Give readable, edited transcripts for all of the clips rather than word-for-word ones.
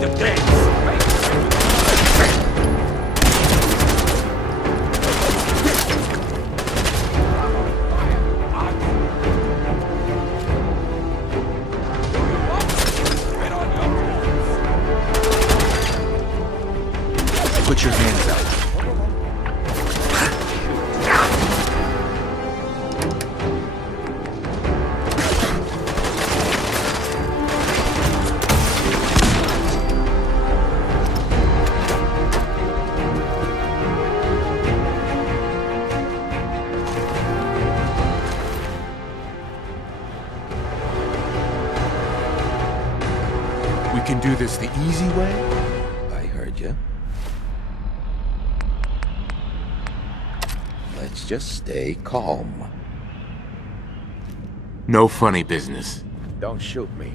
de grens. Put your hands up. We can do this the easy way? I heard you. Let's just stay calm. No funny business. Don't shoot me.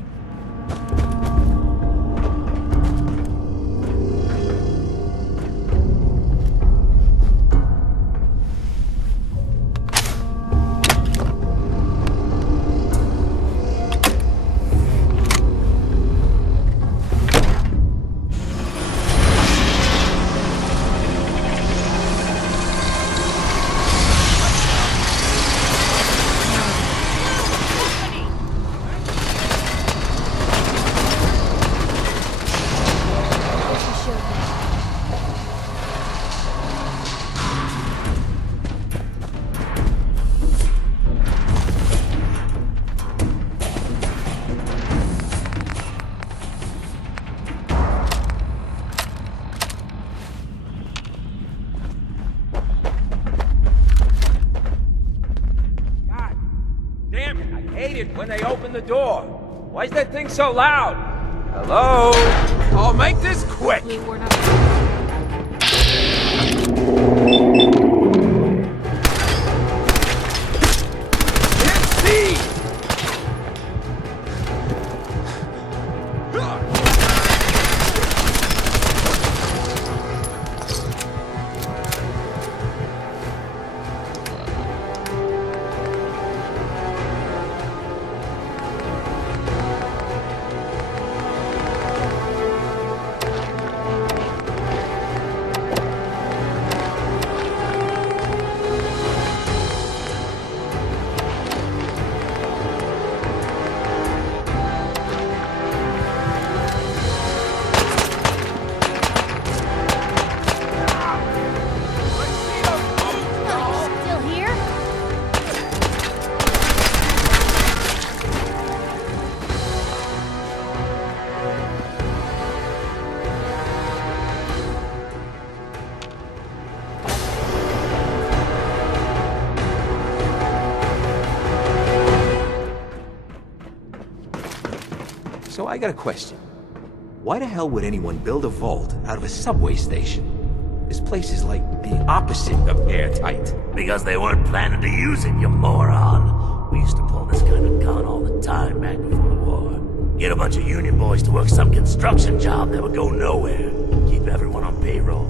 Damn it, I hate it when they open the door. Why is that thing so loud? Hello? I'll make this quick. We're not. Can't see! Still here? So I got a question. Why the hell would anyone build a vault out of a subway station? This place is like the opposite of airtight. Because they weren't planning to use it, you moron. We used to pull this kind of gun all the time back before the war. Get a bunch of union boys to work some construction job that would go nowhere. Keep everyone on payroll.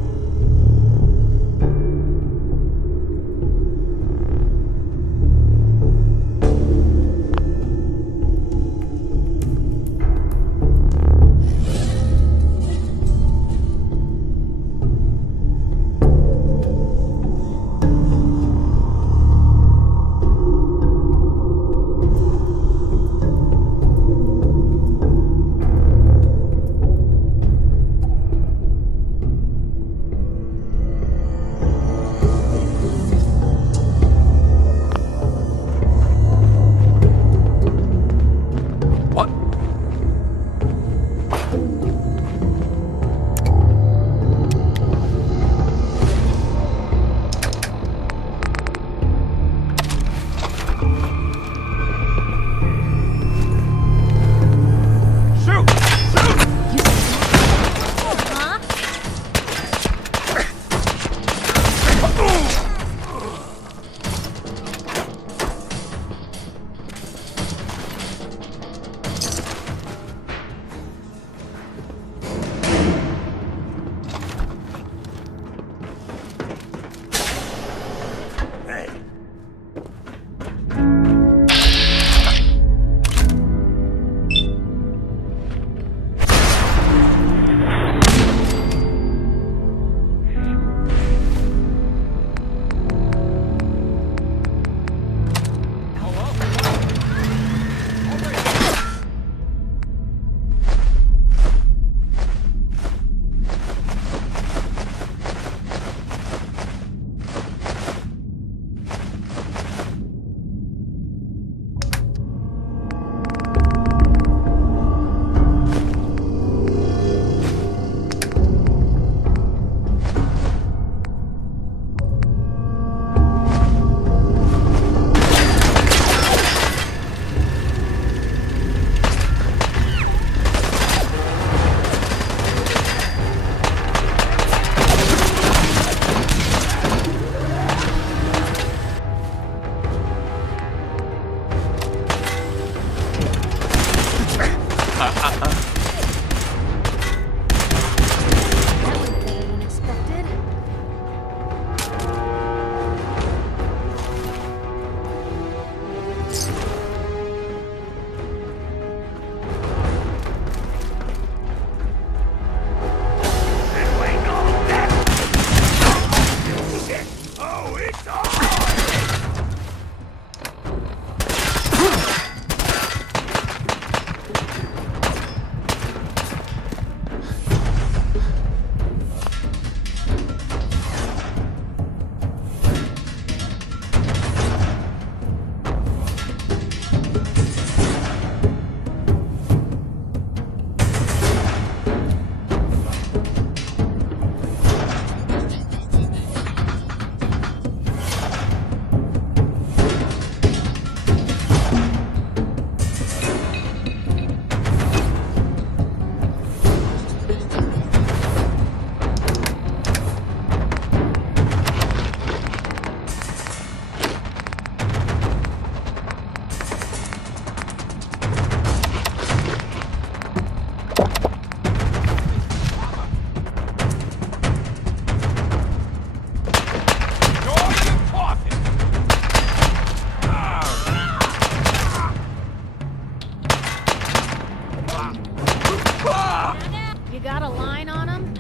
You got a line on him?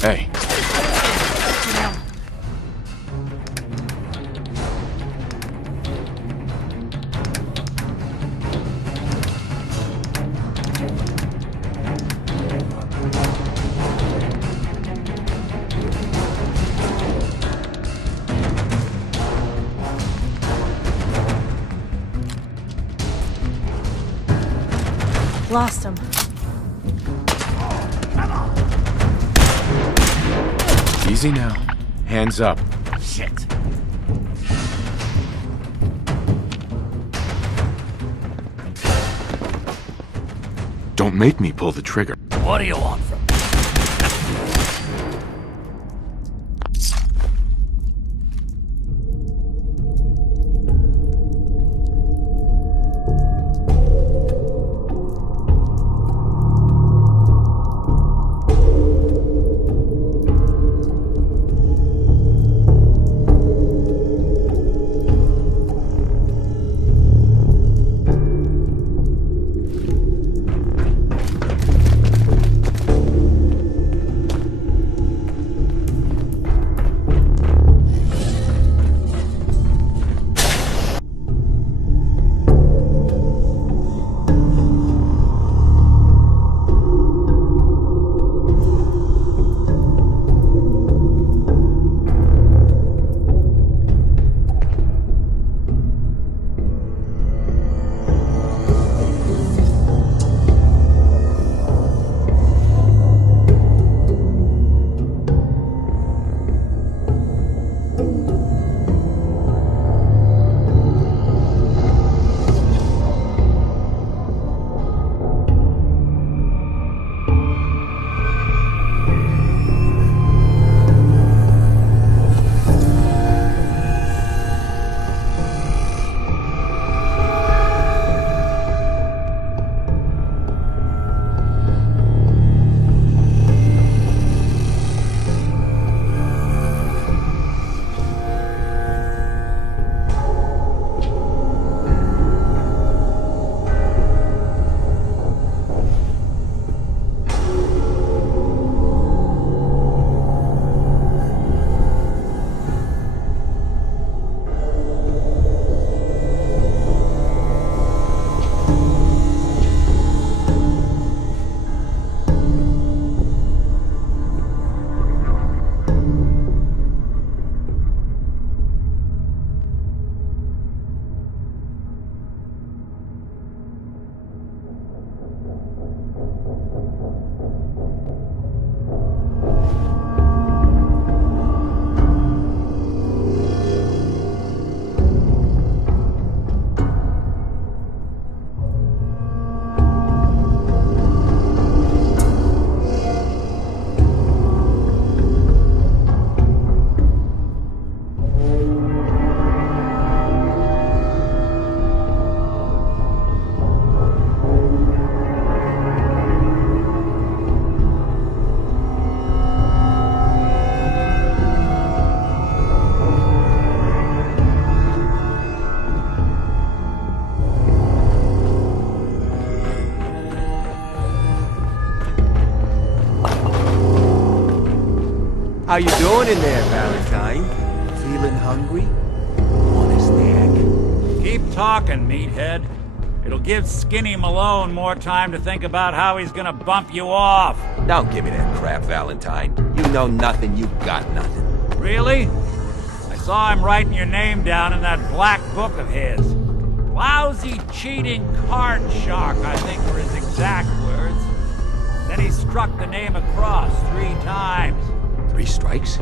Hey, Lost him. easy now. Hands up. Shit. Don't make me pull the trigger. What do you want from me? How you doing in there, Valentine? Feeling hungry? Want a snack? Keep talking, meathead. It'll give Skinny Malone more time to think about how he's gonna bump you off. Don't give me that crap, Valentine. You know nothing, you got nothing. Really? I saw him writing your name down in that black book of his. Lousy, cheating card shark, I think were his exact words. Then he struck the name across 3 times. 3 strikes?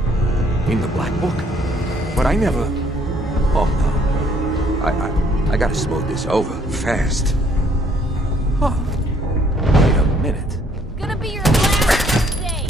In the black book? But I never... Oh, no. I gotta smooth this over, fast. Huh. Wait a minute. Gonna be your last day.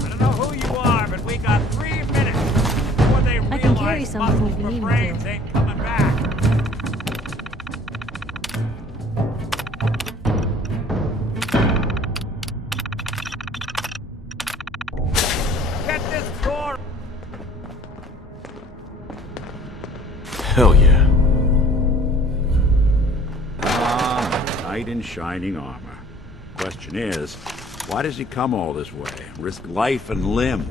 I don't know who you are, but we got 3 minutes before they I can carry realize something if you muscles need for me. trains ain't coming back. Get this door. Hell yeah. Knight in shining armor. Question is, why does he come all this way? Risk life and limb?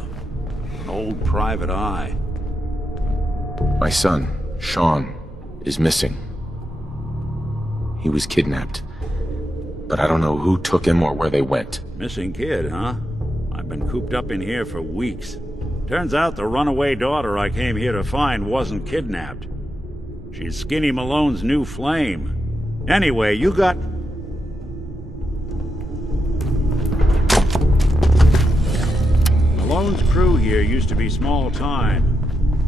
An old private eye. My son, Sean, is missing. He was kidnapped. But I don't know who took him or where they went. Missing kid, huh? I've been cooped up in here for weeks. Turns out the runaway daughter I came here to find wasn't kidnapped. She's Skinny Malone's new flame. Anyway, you got... Malone's crew here used to be small time.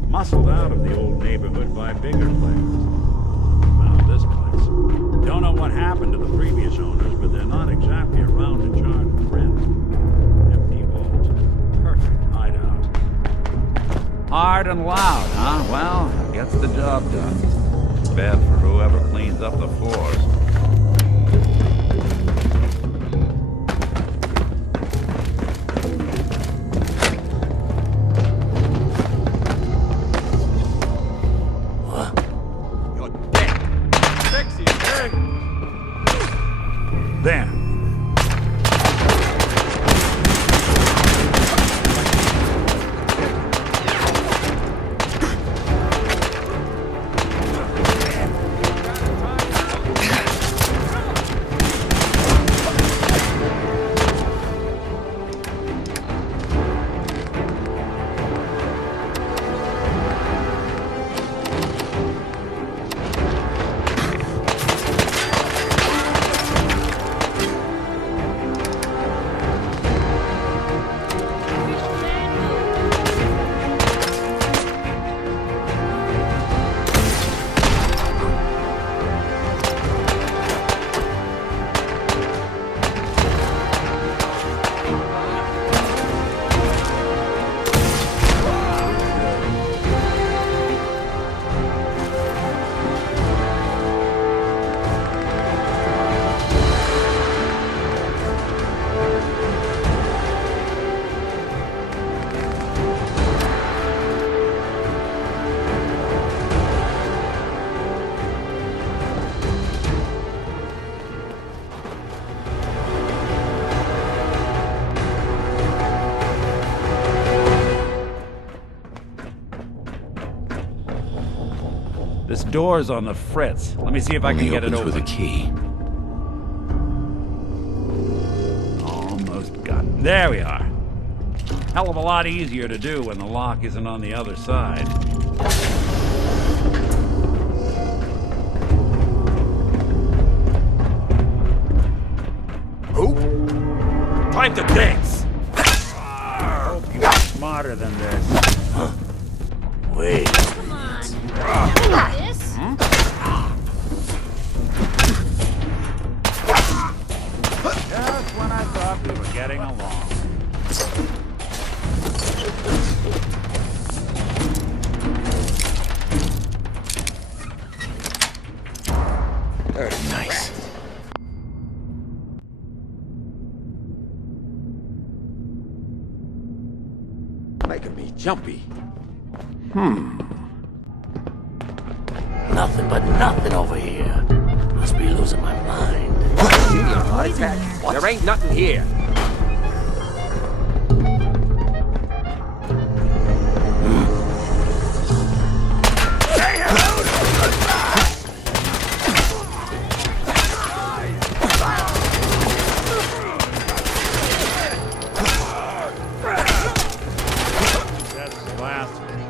Muscled out of the old neighborhood by bigger players. Found this place. Don't know what happened to the previous owners, but they're not exactly around to charge rent. Empty vault. Perfect hideout. Hard and loud, huh? Well, gets the job done. Bad for whoever cleans up the floors. You're dead. Sexy, Eric. There. This door's on the fritz. Let me see if I can Only get it opens open. with a key. Almost got it. There we are. Hell of a lot easier to do when the lock isn't on the other side. Who? Time to dance. Hope you're smarter than this. Wait. Come on. You got this? Just when I thought we were getting along. Nice. Making me jumpy. Nothing but nothing over here. Must be losing my mind. There ain't nothing here. That's the last one.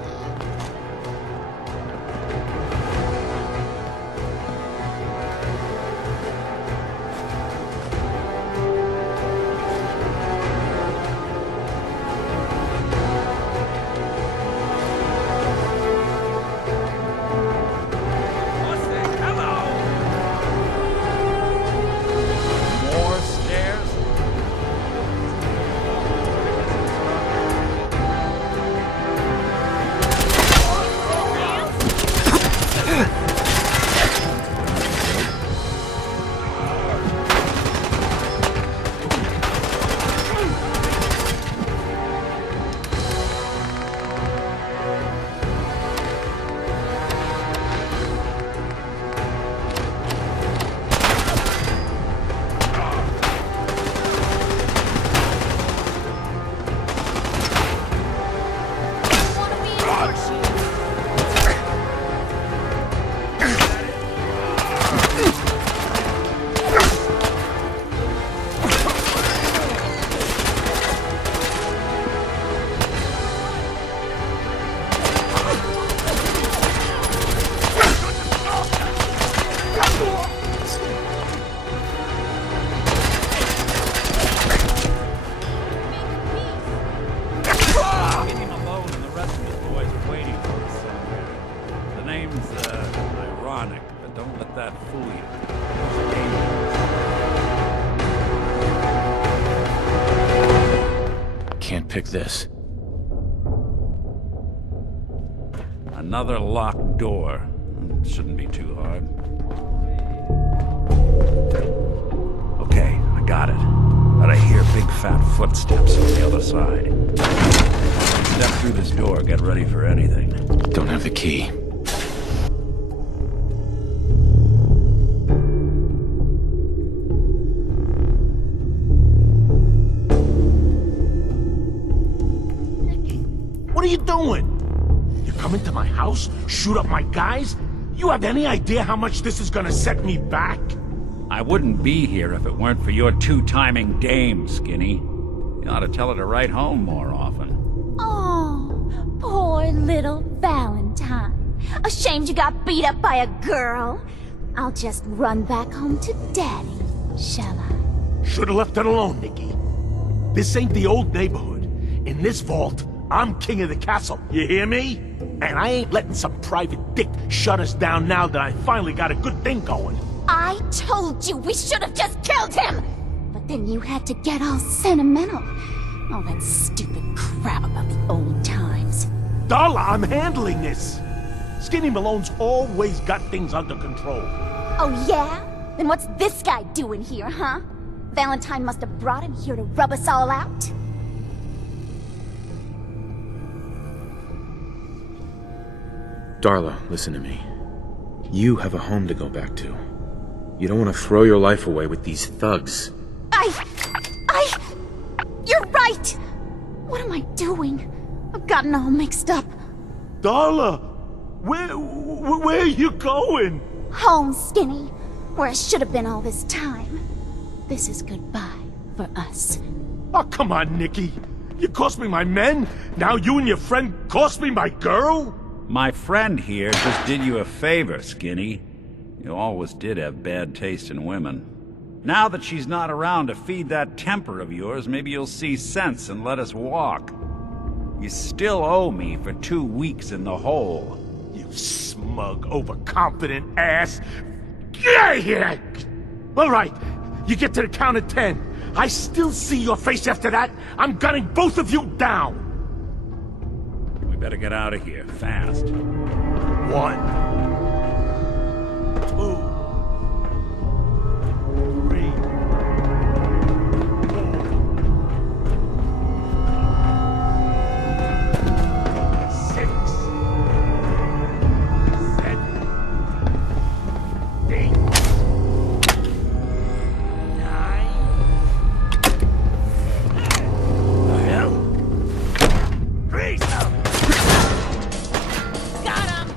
name's, ironic, but don't let that fool you. It's dangerous. Can't pick this. Another locked door. Shouldn't be too hard. Okay, I got it. But I hear big fat footsteps on the other side. Step through this door, get ready for anything. Don't have the key. What are you doing? You come into my house, shoot up my guys? You have any idea how much this is gonna set me back? I wouldn't be here if it weren't for your two-timing dame, Skinny. You ought to tell her to write home more often. Oh, poor little Valentine. Ashamed you got beat up by a girl? I'll just run back home to Daddy, shall I? Should've left it alone, Nikki. This ain't the old neighborhood. In this vault, I'm king of the castle, you hear me? And I ain't letting some private dick shut us down now that I finally got a good thing going. I told you we should have just killed him! But then you had to get all sentimental. All that stupid crap about the old times. Darla, I'm handling this. Skinny Malone's always got things under control. Oh yeah? Then what's this guy doing here, huh? Valentine must have brought him here to rub us all out? Darla, listen to me. You have a home to go back to. You don't want to throw your life away with these thugs. You're right! What am I doing? I've gotten all mixed up. Darla, where are you going? Home, Skinny. Where I should have been all this time. This is goodbye for us. Oh, come on, Nikki. You cost me my men, now you and your friend cost me my girl? My friend here just did you a favor, Skinny. You always did have bad taste in women. Now that she's not around to feed that temper of yours, maybe you'll see sense and let us walk. You still owe me for 2 weeks in the hole. You smug, overconfident ass. Get out of here! All right, you get to the count of 10. I still see your face after that. I'm gunning both of you down. We better get out of here, fast. 1, 2, 3, 4, 6, 7, 8, 9. The hell? Grease! Got him!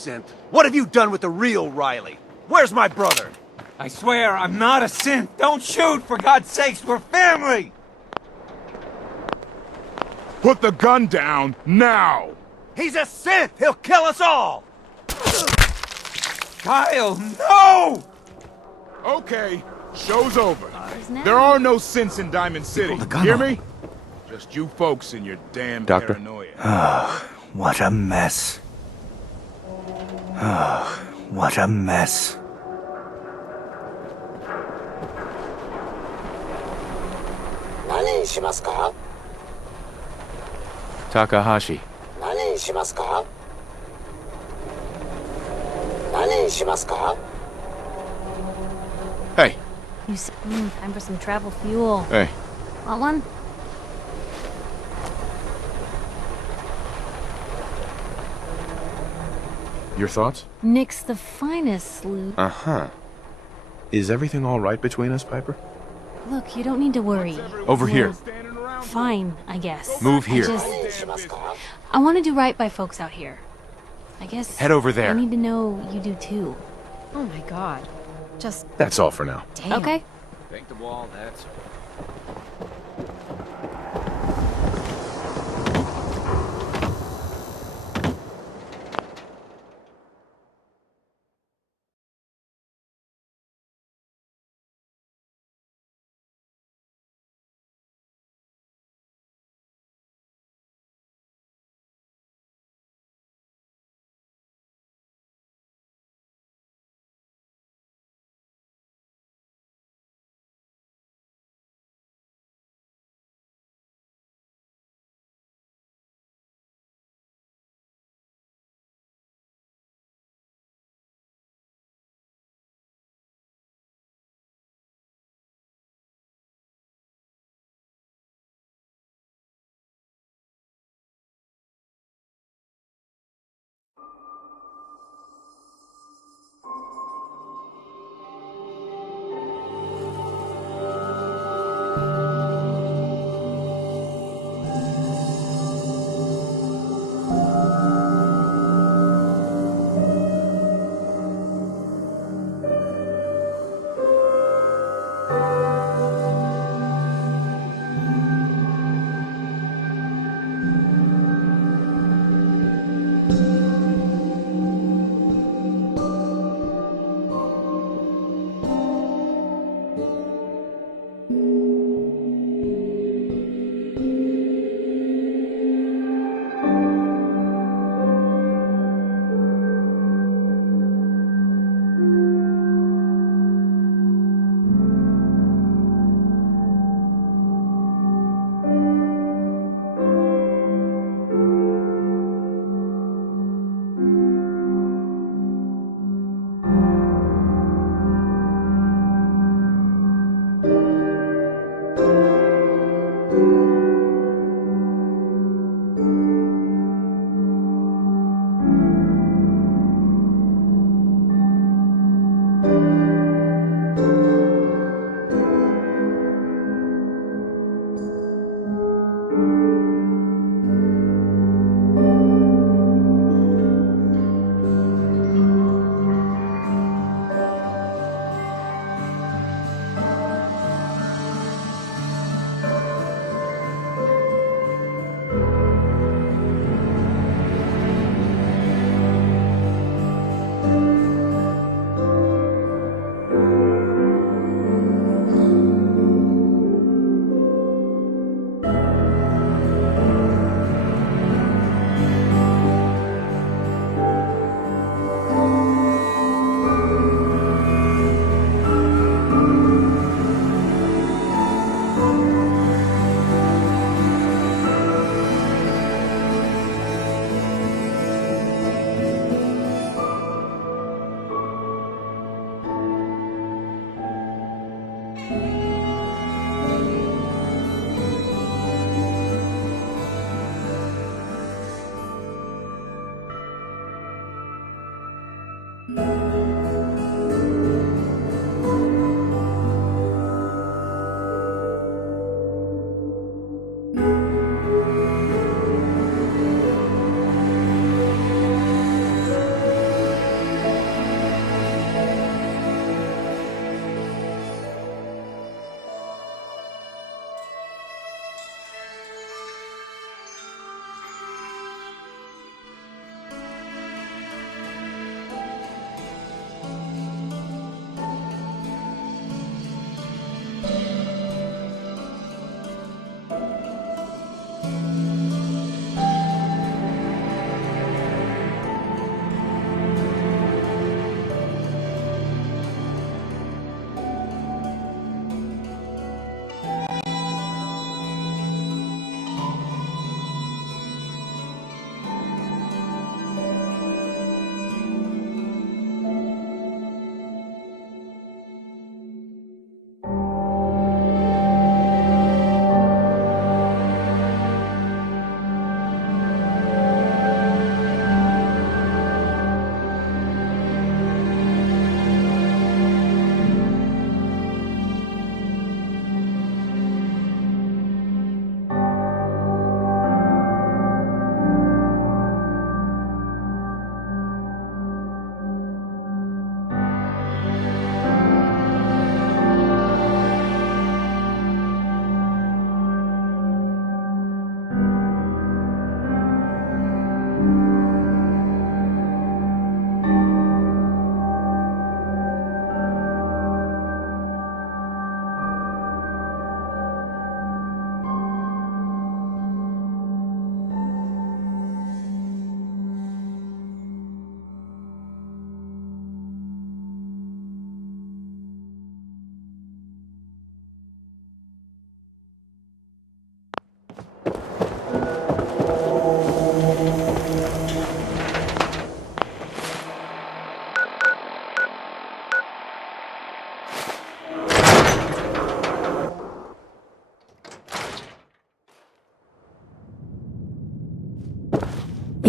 synth. What have you done with the real Riley? Where's my brother? I swear, I'm not a synth. Don't shoot, for God's sakes, we're family! Put the gun down, now! He's a synth! He'll kill us all! Kyle, no! Okay, show's over. now. There are no synths in Diamond City. the gun Hear on. me? Just you folks and your damn Doctor? paranoia. What a mess. What a mess. Takahashi. Hey, You time for some travel fuel. hey. Want one? Your thoughts? Nick's the finest sleuth. Uh-huh. Is everything all right between us, Piper? Look, you don't need to worry. Over here. Fine, I guess. Move here. I want to do right by folks out here. I guess Head over there. I need to know you do too. Oh my god. Just That's all for now. damn. Okay. Take the wall, that's all.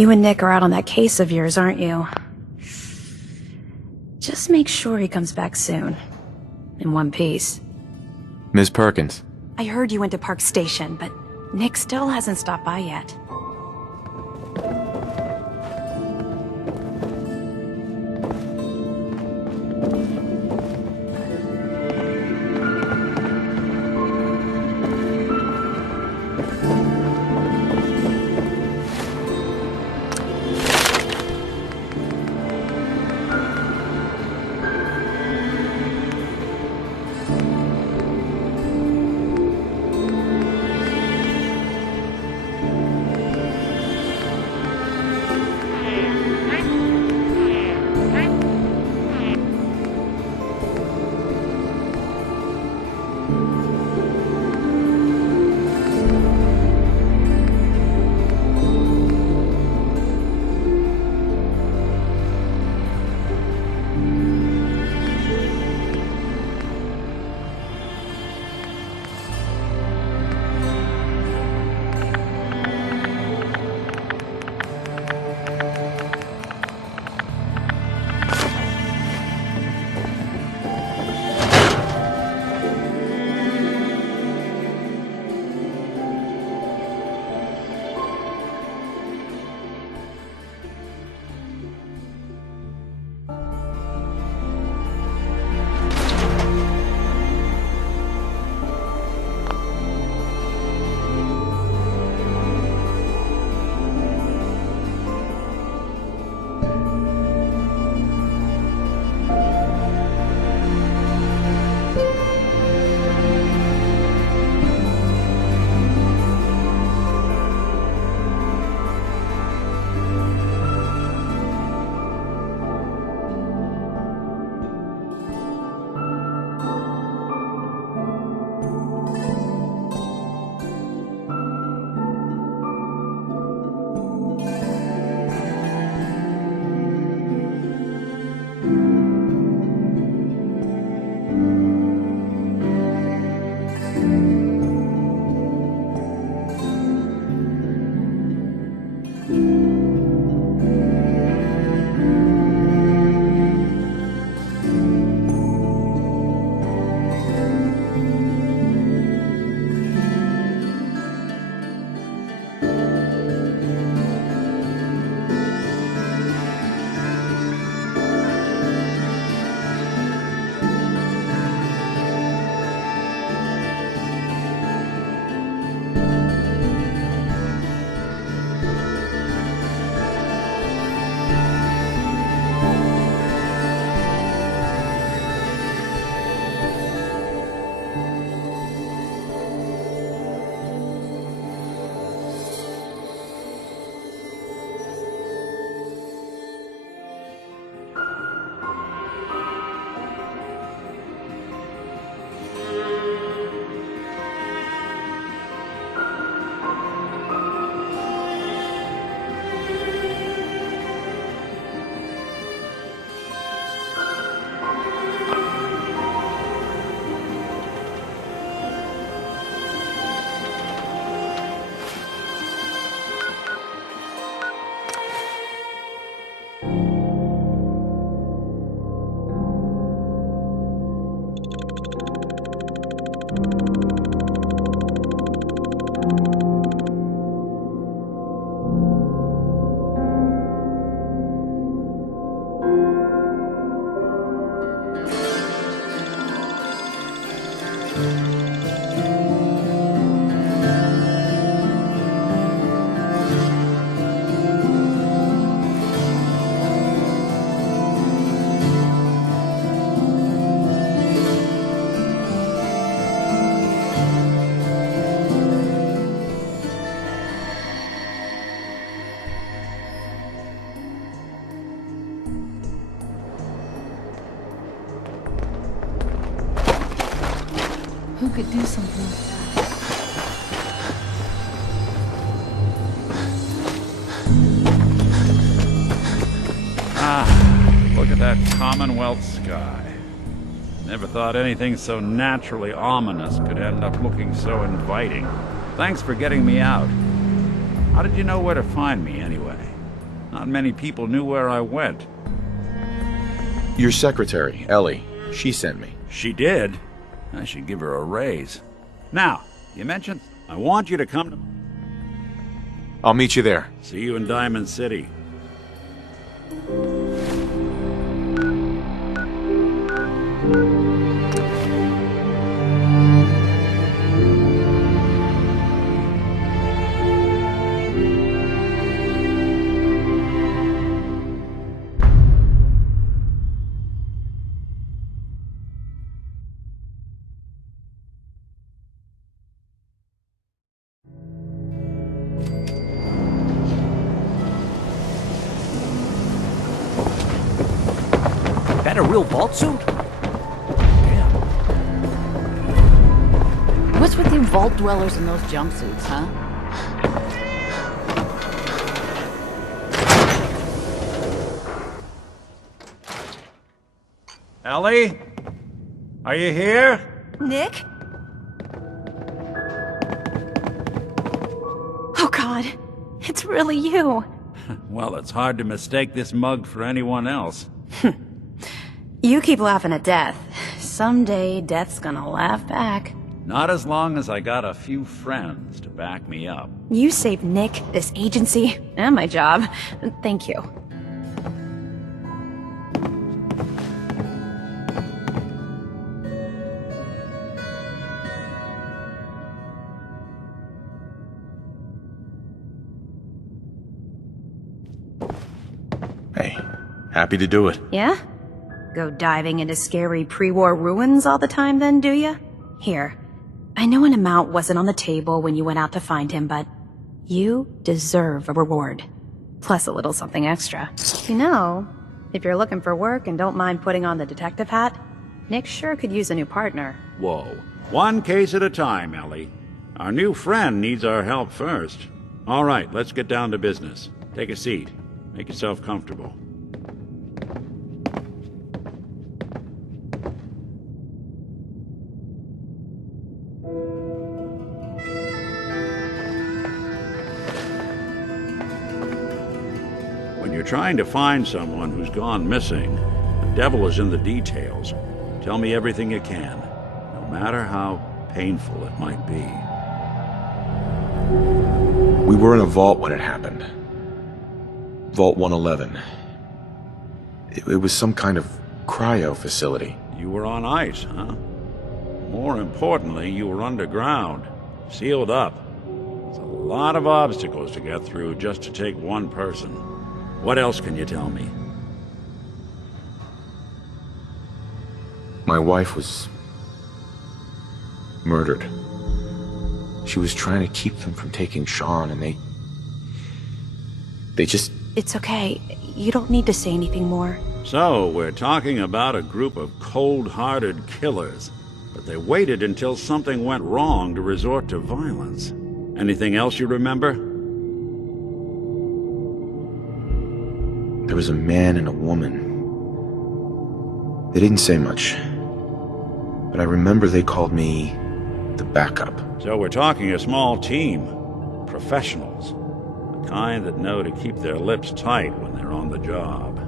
You and Nick are out on that case of yours, aren't you? Just make sure he comes back soon. In one piece. Miss Perkins. I heard you went to Park Station, but Nick still hasn't stopped by yet. Who could do something like that? Ah, look at that Commonwealth sky. Never thought anything so naturally ominous could end up looking so inviting. Thanks for getting me out. How did you know where to find me, anyway? Not many people knew where I went. Your secretary, Ellie, she sent me. She did? I should give her a raise. Now, you mentioned I want you to come to... I'll meet you there. See you in Diamond City. That a real vault suit? What's with you vault dwellers in those jumpsuits, huh? Ellie? Are you here? Nick? Oh God, it's really you. Well, it's hard to mistake this mug for anyone else. You keep laughing at death. Someday, death's gonna laugh back. Not as long as I got a few friends to back me up. You saved Nick, this agency, and my job. Thank you. Hey, happy to do it. Yeah? Go diving into scary pre-war ruins all the time then, do ya? Here, I know an amount wasn't on the table when you went out to find him, but you deserve a reward. Plus a little something extra. You know, if you're looking for work and don't mind putting on the detective hat, Nick sure could use a new partner. Whoa. One case at a time, Ellie. Our new friend needs our help first. All right, let's get down to business. Take a seat. Make yourself comfortable. When you're trying to find someone who's gone missing, the devil is in the details. Tell me everything you can, no matter how painful it might be. We were in a vault when it happened. Vault 111. It was some kind of cryo facility. You were on ice, huh? More importantly, you were underground, sealed up. It's a lot of obstacles to get through just to take one person. What else can you tell me? My wife was murdered. She was trying to keep them from taking Sean, and they just... It's okay. You don't need to say anything more. So, we're talking about a group of cold-hearted killers, but they waited until something went wrong to resort to violence. Anything else you remember? There was a man and a woman. They didn't say much, but I remember they called me the backup. So we're talking a small team. Professionals. The kind that know to keep their lips tight when they're on the job.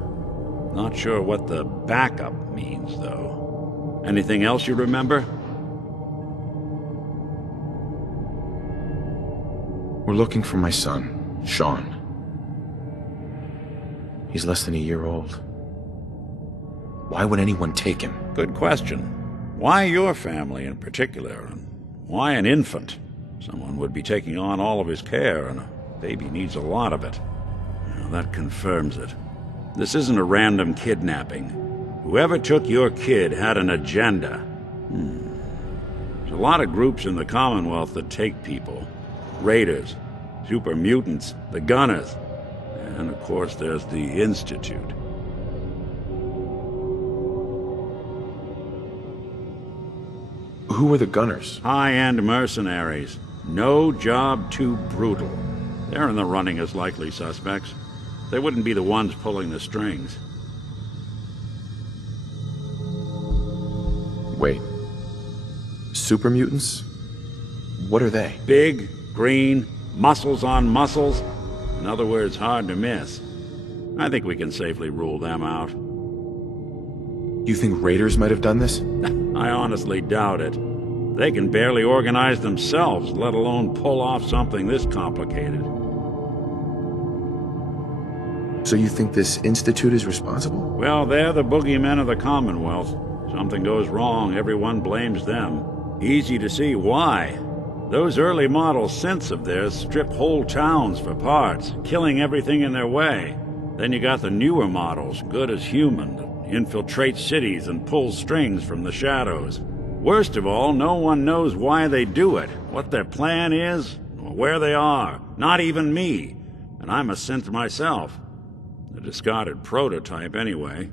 Not sure what the backup means, though. Anything else you remember? We're looking for my son, Sean. He's less than a year old. Why would anyone take him? Good question. Why your family in particular, and why an infant? Someone would be taking on all of his care, and a baby needs a lot of it. Well, that confirms it. This isn't a random kidnapping. Whoever took your kid had an agenda. There's a lot of groups in the Commonwealth that take people. Raiders, super mutants, the Gunners, and of course there's the Institute. Who were the Gunners? High-end mercenaries. No job too brutal. They're in the running as likely suspects. They wouldn't be the ones pulling the strings. Wait. Super mutants? What are they? Big, green, muscles on muscles. In other words, hard to miss. I think we can safely rule them out. You think raiders might have done this? I honestly doubt it. They can barely organize themselves, let alone pull off something this complicated. So you think this institute is responsible? Well, they're the boogeymen of the Commonwealth. Something goes wrong, everyone blames them. Easy to see why. Those early model synths of theirs strip whole towns for parts, killing everything in their way. Then you got the newer models, good as human, that infiltrate cities and pull strings from the shadows. Worst of all, no one knows why they do it, what their plan is, or where they are. Not even me. And I'm a synth myself. A discarded prototype, anyway.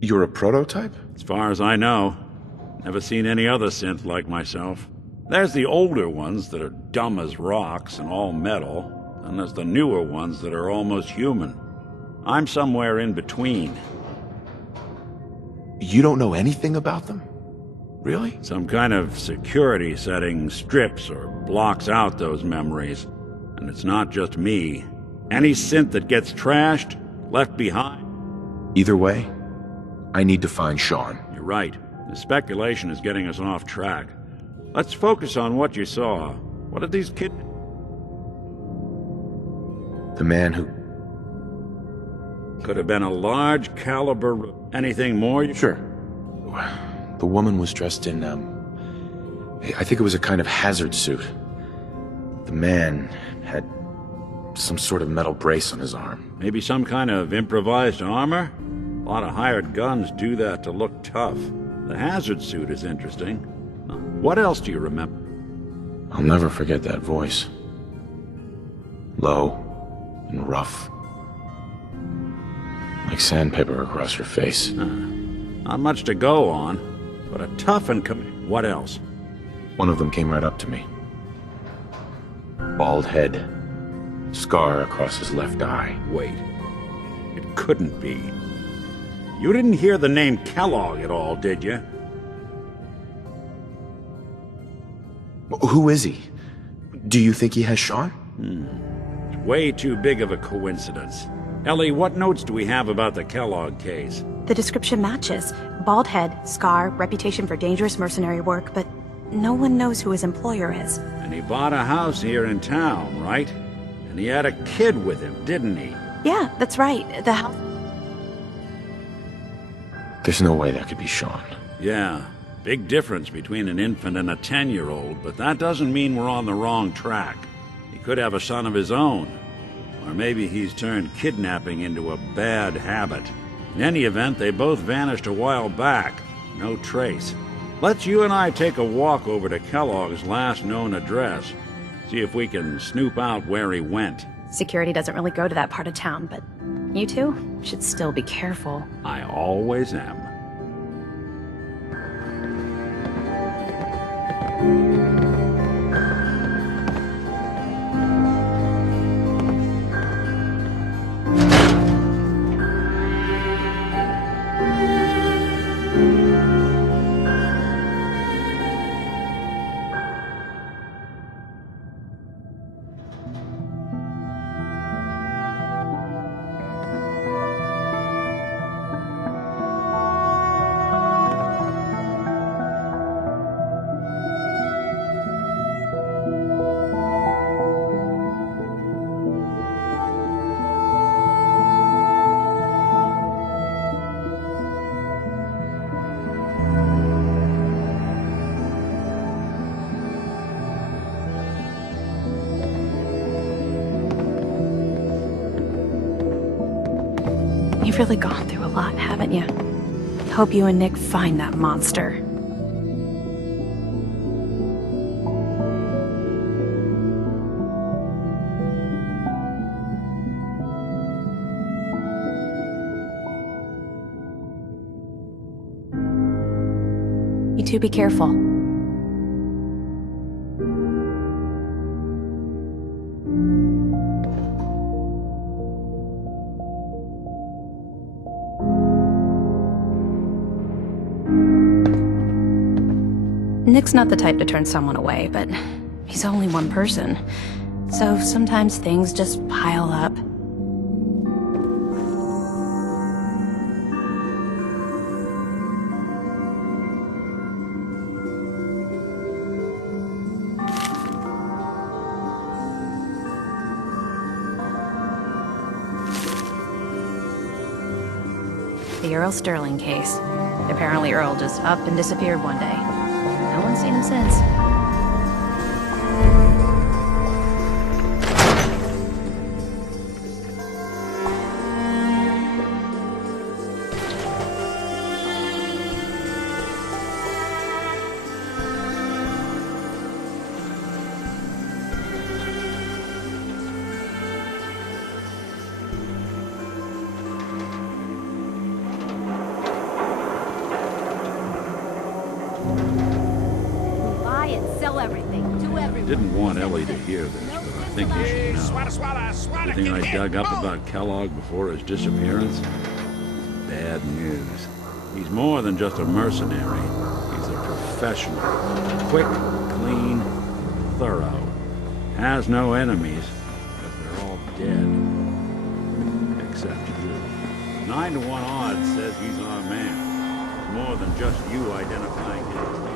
You're a prototype? As far as I know. Never seen any other synth like myself. There's the older ones that are dumb as rocks and all metal, and there's the newer ones that are almost human. I'm somewhere in between. You don't know anything about them? Really? Some kind of security setting strips or blocks out those memories. And it's not just me. Any synth that gets trashed, left behind. Either way, I need to find Sean. You're right. The speculation is getting us off track. Let's focus on what you saw. What did these kids... The man who... Could have been a large caliber... Anything more? Sure. The woman was dressed in, I think it was a kind of hazard suit. The man had some sort of metal brace on his arm. Maybe some kind of improvised armor? A lot of hired guns do that to look tough. The hazard suit is interesting. What else do you remember? I'll never forget that voice. Low and rough. Like sandpaper across your face. Not much to go on, but a tough and What else? One of them came right up to me. Bald head. Scar across his left eye. Wait. It couldn't be. You didn't hear the name Kellogg at all, did you? Who is he? Do you think he has Sean? It's way too big of a coincidence. Ellie, what notes do we have about the Kellogg case? The description matches. Bald head, scar, reputation for dangerous mercenary work, but no one knows who his employer is. And he bought a house here in town, right? And he had a kid with him, didn't he? Yeah, that's right. The house... There's no way that could be Sean. Yeah. Big difference between an infant and a 10-year-old, but that doesn't mean we're on the wrong track. He could have a son of his own. Or maybe he's turned kidnapping into a bad habit. In any event, they both vanished a while back. No trace. Let's you and I take a walk over to Kellogg's last known address. See if we can snoop out where he went. Security doesn't really go to that part of town, but you two should still be careful. I always am. You've really gone through a lot, haven't you? Hope you and Nick find that monster. You two be careful. Nick's not the type to turn someone away, but he's only one person. So sometimes things just pile up. The Earl Sterling case. Apparently Earl just up and disappeared one day. No one's seen him since. Buy and sell everything to everyone. Didn't want Ellie to hear this, but I think you should know. Everything I dug up about Kellogg before his disappearance? Bad news. He's more than just a mercenary. He's a professional. Quick, clean, thorough. Has no enemies, but they're all dead. Except you. 9 to 1 odds says he's our man. It's more than just you identifying him.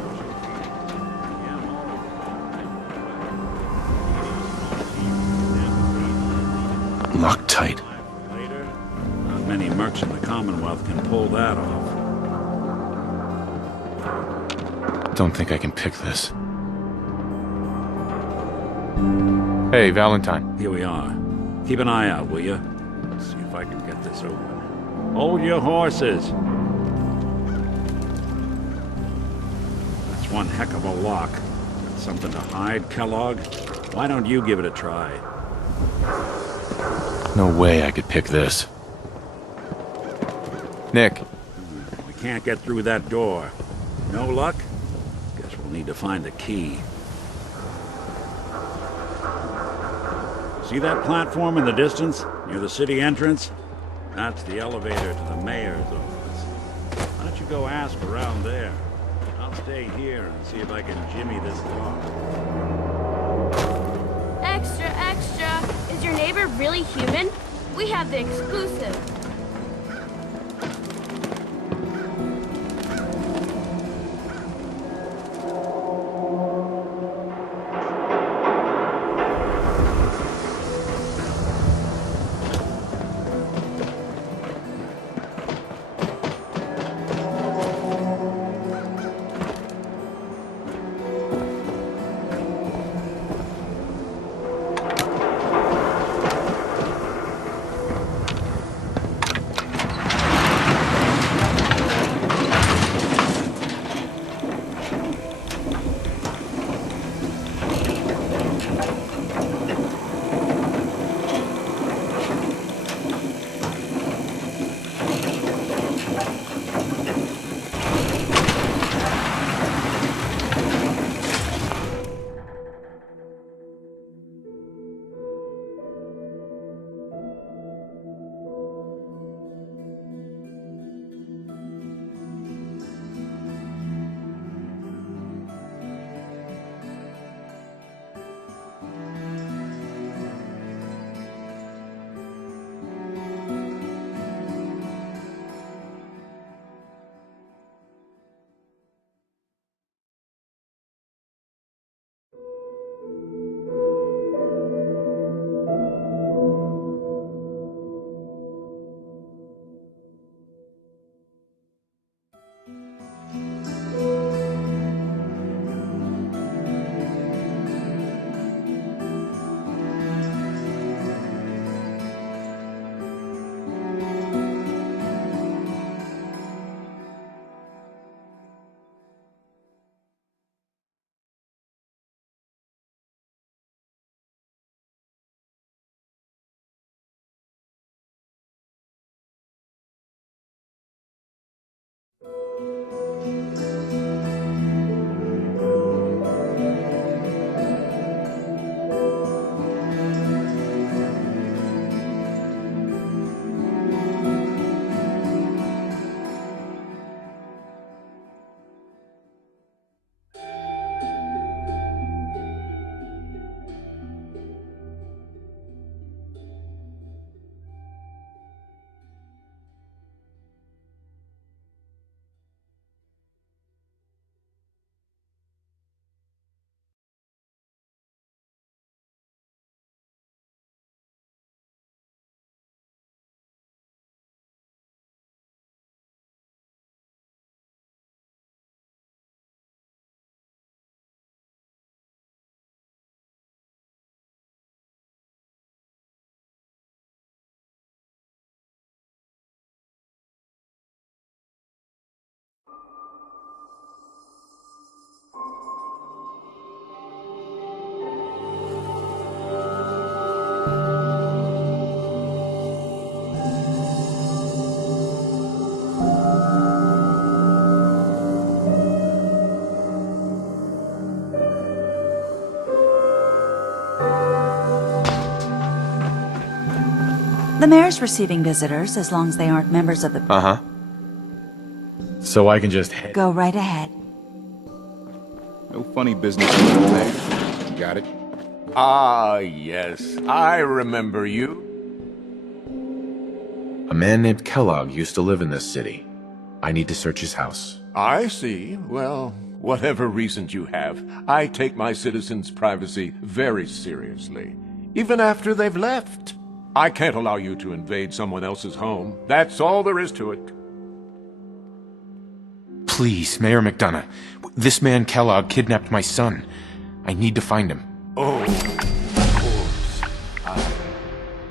Locked tight. Later, not many mercs in the Commonwealth can pull that off. Don't think I can pick this. Hey, Valentine. Here we are. Keep an eye out, will you? Let's see if I can get this open. Hold your horses. That's one heck of a lock. Got something to hide, Kellogg? Why don't you give it a try? No way I could pick this. Nick. We can't get through that door. No luck? Guess we'll need to find the key. See that platform in the distance, near the city entrance? That's the elevator to the mayor's office. Why don't you go ask around there? I'll stay here and see if I can jimmy this lock. Extra, extra! Is your neighbor really human? We have the exclusive. The mayor's receiving visitors as long as they aren't members of the... Uh-huh. So I can just head... Go right ahead. No funny business in the place. You got it? Ah, yes. I remember you. A man named Kellogg used to live in this city. I need to search his house. I see. Well, whatever reasons you have, I take my citizens' privacy very seriously. Even after they've left. I can't allow you to invade someone else's home. That's all there is to it. Please, Mayor McDonough. This man Kellogg kidnapped my son. I need to find him. Oh, of course.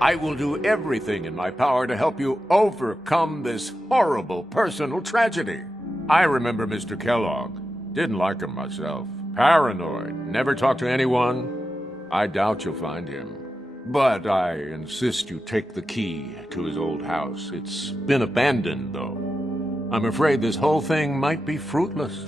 I will do everything in my power to help you overcome this horrible personal tragedy. I remember Mr. Kellogg. Didn't like him myself. Paranoid. Never talked to anyone. I doubt you'll find him. But I insist you take the key to his old house. It's been abandoned, though. I'm afraid this whole thing might be fruitless.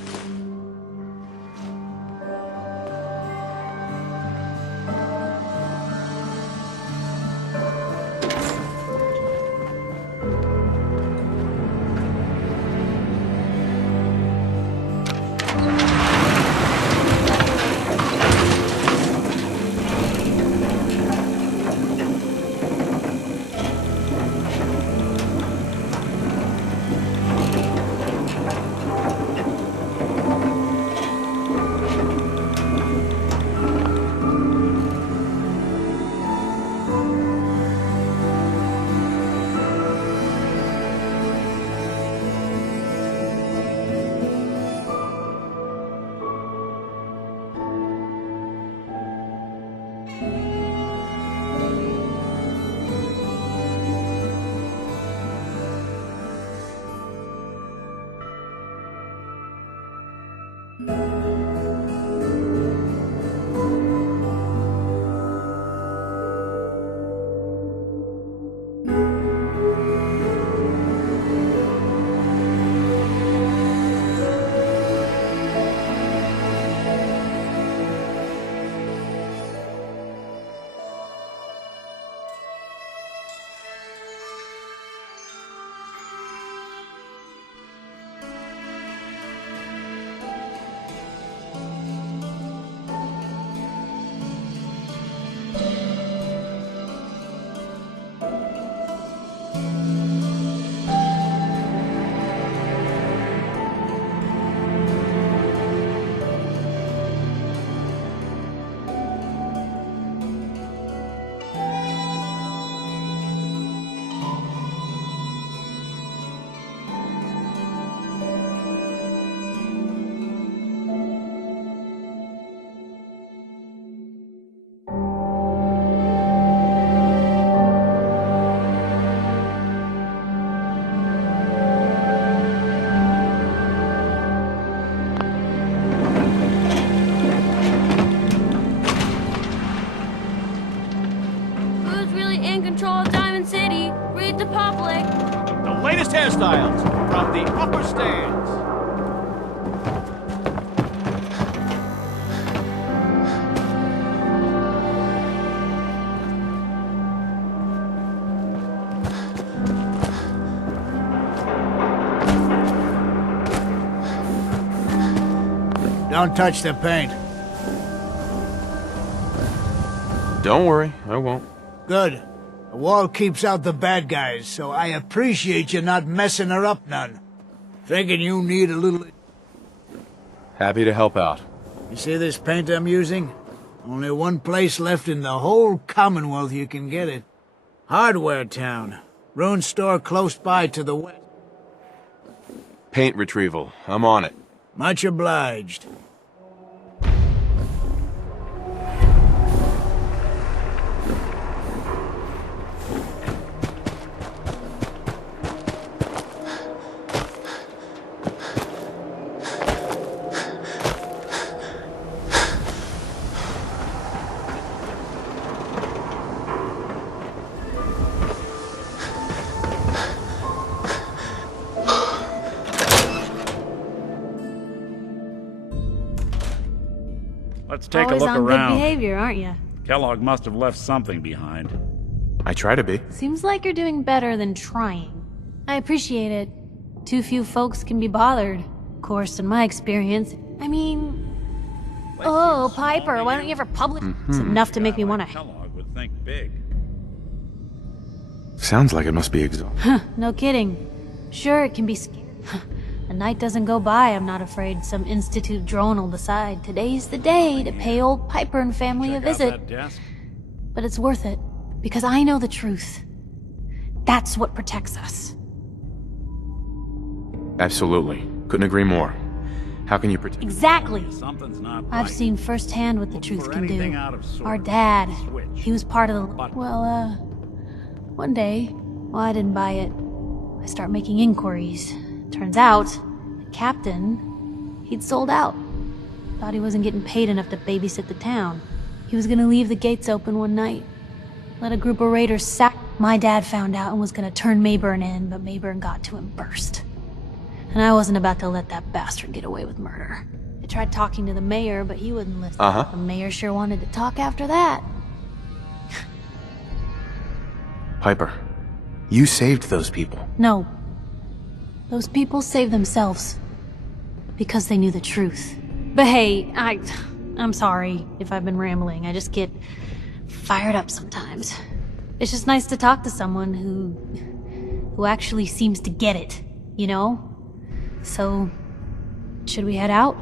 Latest hairstyles from the upper stands. Don't touch the paint. Don't worry, I won't. Good. The wall keeps out the bad guys, so I appreciate you not messing her up none. Thinking you need a little... Happy to help out. You see this paint I'm using? Only one place left in the whole Commonwealth you can get it. Hardware Town. Ruin store close by to the west. Paint retrieval. I'm on it. Much obliged. Let's take Always a look on around. Good behavior, aren't you? Kellogg must have left something behind. I try to be. Seems like you're doing better than trying. I appreciate it. Too few folks can be bothered. Of course, in my experience. I mean... Oh, Piper, why don't you ever publish... It's enough to make me want to... Kellogg would think big. Sounds like it must be exhausting. Huh, no kidding. Sure, it can be scary. A night doesn't go by, I'm not afraid some institute drone will decide today's the day to pay old Piper and family a visit. But it's worth it, because I know the truth. That's what protects us. Absolutely. Couldn't agree more. How can you protect? Exactly. Something's not right. I've seen firsthand what the truth can do. Out of sorts. Our dad, he was part of the... Well, one day, well, I didn't buy it. I start making inquiries. Turns out, the captain, he'd sold out. Thought he wasn't getting paid enough to babysit the town. He was gonna leave the gates open one night. Let a group of raiders sack... My dad found out and was gonna turn Mayburn in, but Mayburn got to him first. And I wasn't about to let that bastard get away with murder. I tried talking to the mayor, but he wouldn't listen. The mayor sure wanted to talk after that. Piper, you saved those people. No. Those people saved themselves. Because they knew the truth. But hey, I'm sorry if I've been rambling. I just get fired up sometimes. It's just nice to talk to someone who actually seems to get it, you know? So, should we head out?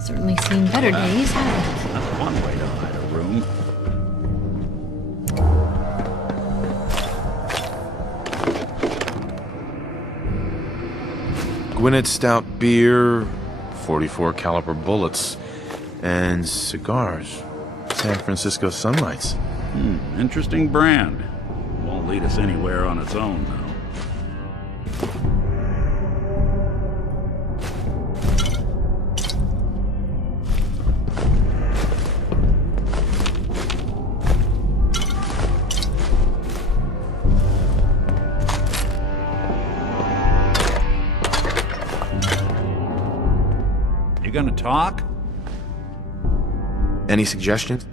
Certainly seen better days, haven't it? That's one way to hide a room. Gwinnett stout beer, 44 caliber bullets, and cigars. San Francisco Sunlights. Interesting brand. Won't lead us anywhere on its own, though. You gonna talk? Any suggestions?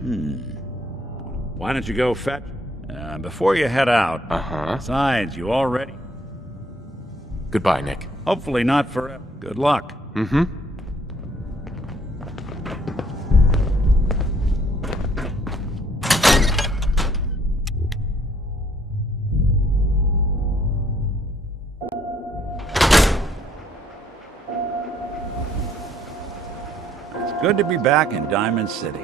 Why don't you go fetch... before you head out. Besides, you already... Goodbye, Nick. Hopefully not forever. Good luck. It's good to be back in Diamond City.